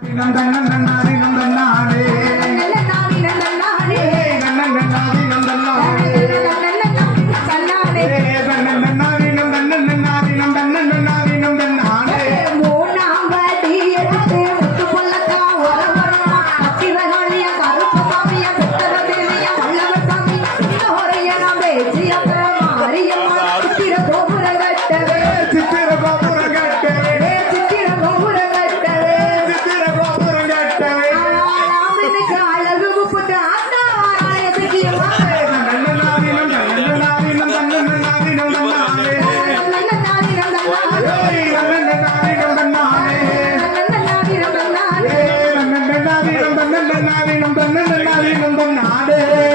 நந்தன் நந்தன் நந்தன் நாடே Ade. Ade.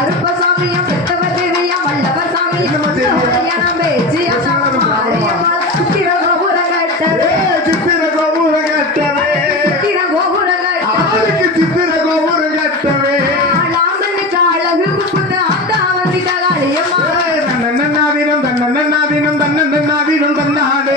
கருப்பசாமியா பெத்தவ தேவியா? வல்லவ சாமி கல்யாணம் பேச்சு சுத்திர கோபுர கட்டவே சித்திர கோபுர கட்டவே சித்திர கோபுர கட்டவே சித்திர கோபுர கட்டவே ராமனுக்கு அழகு குப்புக்கு ஆத்தா வந்திட்டாள் அழியம்மா தன்னன்னாவினம் தன்னன்னாவினம் தன்னன்னாவினம் தன்னாடு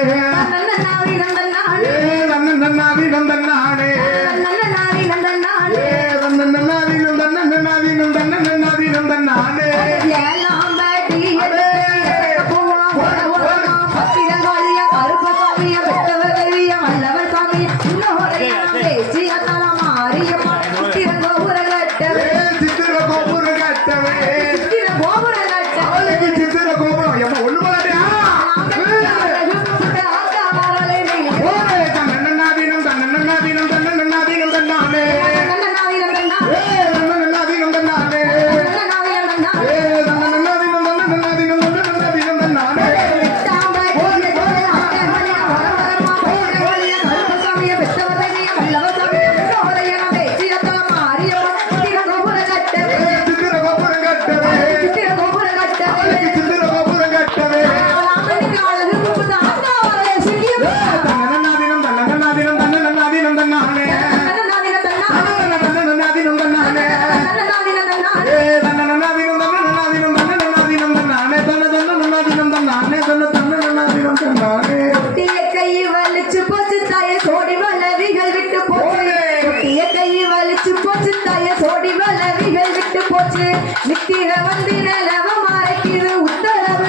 சித்திர வந்திர நவமாரக்கிரு உத்தரவு